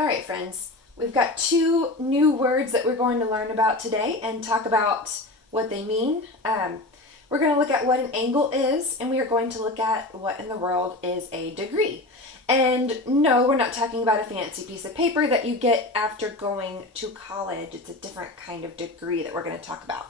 All right, friends, we've got two new words that we're going to learn about today and talk about what they mean. We're going to look at what an angle is, and we are going to look at what in the world is a degree. And no, we're not talking about a fancy piece of paper that you get after going to college. It's a different kind of degree that we're going to talk about.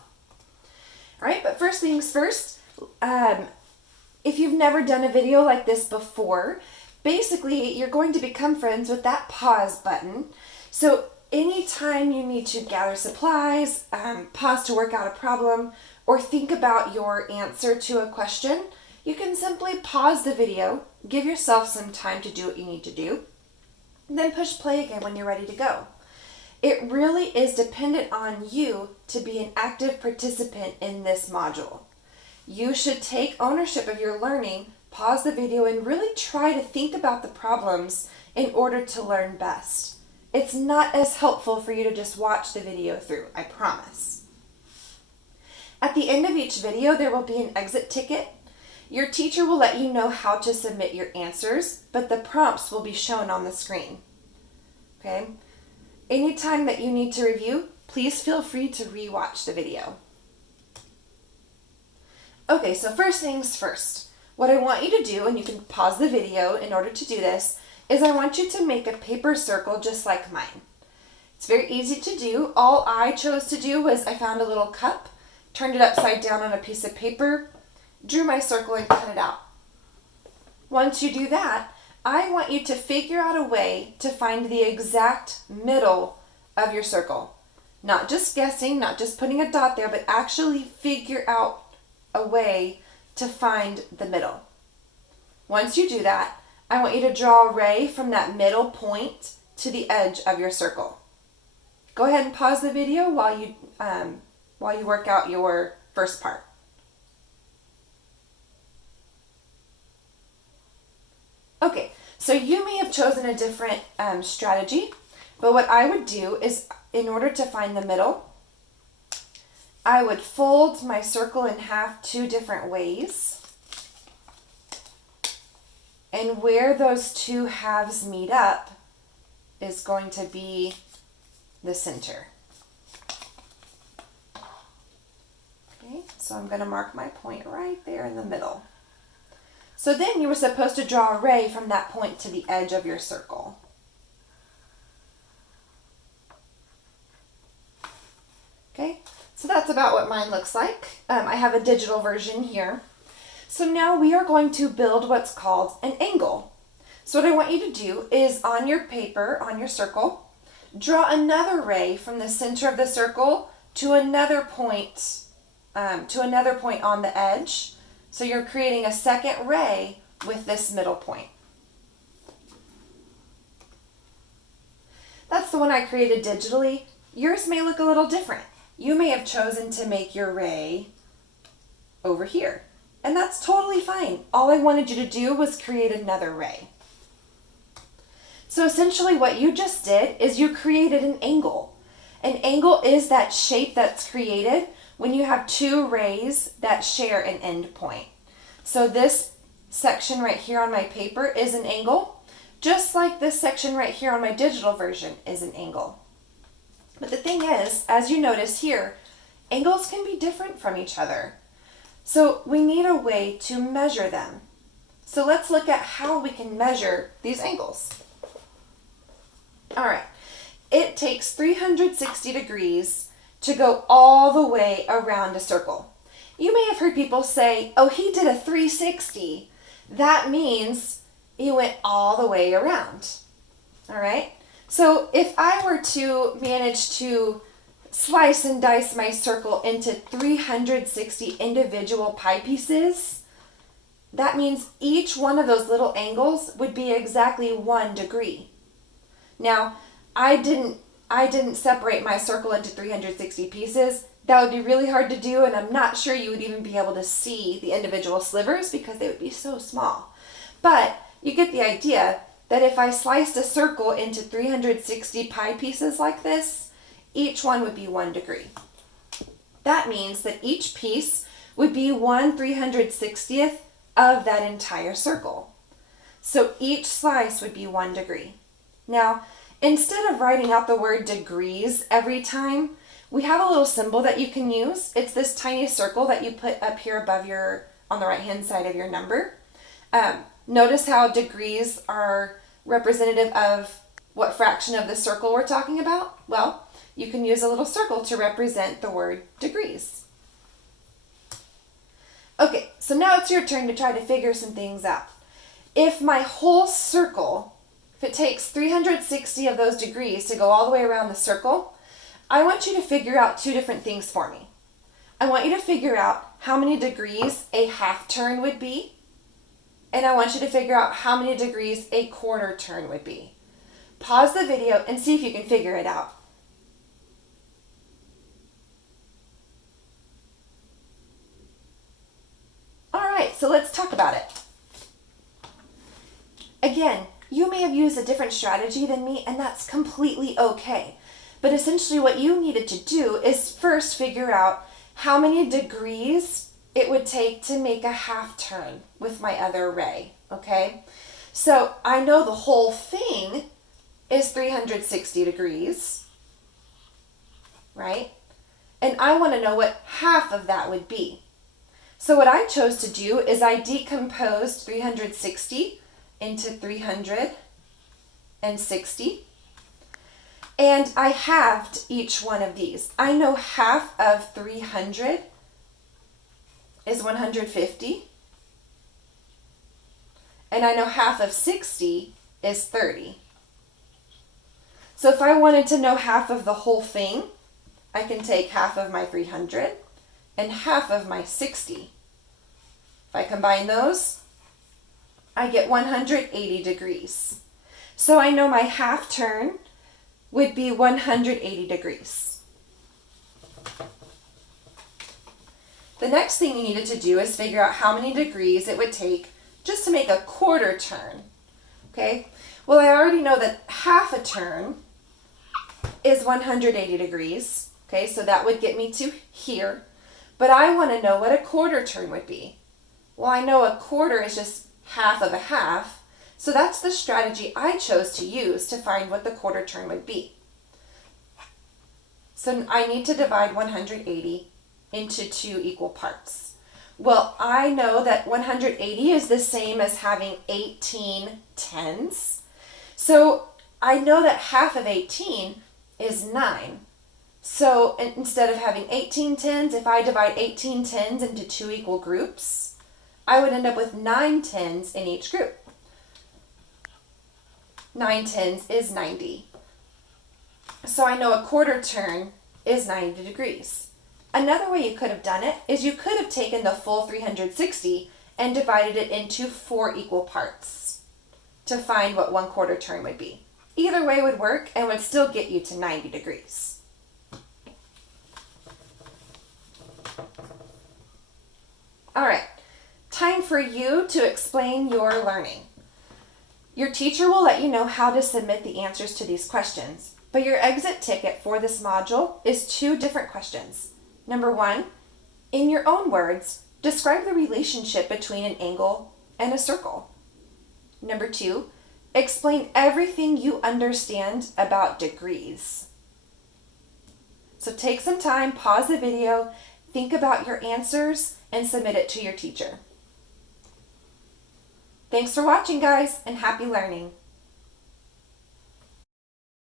All right, but first things first, if you've never done a video like this before, basically you're going to become friends with that pause button. So anytime you need to gather supplies, pause to work out a problem, or think about your answer to a question, you can simply pause the video, give yourself some time to do what you need to do, and then push play again when you're ready to go. It really is dependent on you to be an active participant in this module. You should take ownership of your learning, pause the video, and really try to think about the problems in order to learn best. It's not as helpful for you to just watch the video through, I promise. At the end of each video, there will be an exit ticket. Your teacher will let you know how to submit your answers, but the prompts will be shown on the screen. Okay? Anytime that you need to review, please feel free to re-watch the video. Okay, so first things first. What I want you to do, and you can pause the video in order to do this, is I want you to make a paper circle just like mine. It's very easy to do. All I chose to do was I found a little cup, turned it upside down on a piece of paper, drew my circle, and cut it out. Once you do that, I want you to figure out a way to find the exact middle of your circle. Not just guessing, not just putting a dot there, but actually figure out a way to find the middle. Once you do that, I want you to draw a ray from that middle point to the edge of your circle. Go ahead and pause the video while you work out your first part. Okay, so you may have chosen a different strategy, but what I would do is, in order to find the middle, I would fold my circle in half two different ways. And where those two halves meet up is going to be the center. Okay, so I'm going to mark my point right there in the middle. So then you were supposed to draw a ray from that point to the edge of your circle. Okay, so that's about what mine looks like. I have a digital version here. So now we are going to build what's called an angle. So what I want you to do is on your paper, on your circle, draw another ray from the center of the circle to another point on the edge. So you're creating a second ray with this middle point. That's the one I created digitally. Yours may look a little different. You may have chosen to make your ray over here. And that's totally fine. All I wanted you to do was create another ray. So essentially what you just did is you created an angle. An angle is that shape that's created when you have two rays that share an end point. So this section right here on my paper is an angle, just like this section right here on my digital version is an angle. But the thing is, as you notice here, angles can be different from each other. So we need a way to measure them. So let's look at how we can measure these angles. All right, it takes 360 degrees to go all the way around a circle. You may have heard people say, oh, he did a 360. That means he went all the way around. All right, so if I were to manage to slice and dice my circle into 360 individual pie pieces, that means each one of those little angles would be exactly 1 degree. Now, I didn't separate my circle into 360 pieces. That would be really hard to do, and I'm not sure you would even be able to see the individual slivers because they would be so small. But you get the idea that if I sliced a circle into 360 pie pieces like this, each one would be 1 degree. That means that each piece would be 1/360th of that entire circle. So each slice would be 1 degree. Now, Instead of writing out the word degrees every time, we have a little symbol that you can use. It's this tiny circle that you put up here above on the right hand side of your number. Notice how degrees are representative of what fraction of the circle we're talking about? Well, you can use a little circle to represent the word degrees. Okay, so now it's your turn to try to figure some things out. If my whole circle, if it takes 360 of those degrees to go all the way around the circle, I want you to figure out two different things for me. I want you to figure out how many degrees a half turn would be, and I want you to figure out how many degrees a quarter turn would be. Pause the video and see if you can figure it out. All right, so let's talk about it. Again, you may have used a different strategy than me, and that's completely okay. But essentially what you needed to do is first figure out how many degrees it would take to make a half turn with my other array, okay? So I know the whole thing is 360 degrees, right? And I want to know what half of that would be. So what I chose to do is I decomposed 360 into 360. And I halved each one of these. I know half of 300 is 150. And I know half of 60 is 30. So if I wanted to know half of the whole thing, I can take half of my 300 and half of my 60. If I combine those, I get 180 degrees. So I know my half turn would be 180 degrees. The next thing you needed to do is figure out how many degrees it would take just to make a quarter turn. Okay? Well, I already know that half a turn is 180 degrees. Okay, so that would get me to here. But I want to know what a quarter turn would be. Well, I know a quarter is just half of a half. So that's the strategy I chose to use to find what the quarter turn would be. So I need to divide 180 into 2 equal parts. Well, I know that 180 is the same as having 18 tens. So I know that half of 18 is 9. So instead of having 18 tens, if I divide 18 tens into 2 equal groups, I would end up with 9 tens in each group. 9 tens is 90. So I know a quarter turn is 90 degrees. Another way you could have done it is you could have taken the full 360 and divided it into 4 equal parts to find what 1/4 turn would be. Either way would work and would still get you to 90 degrees. All right, time for you to explain your learning. Your teacher will let you know how to submit the answers to these questions, but your exit ticket for this module is 2 different questions. Number 1, in your own words, describe the relationship between an angle and a circle. Number 2, explain everything you understand about degrees. So take some time, pause the video, think about your answers, and submit it to your teacher. Thanks for watching, guys, and happy learning.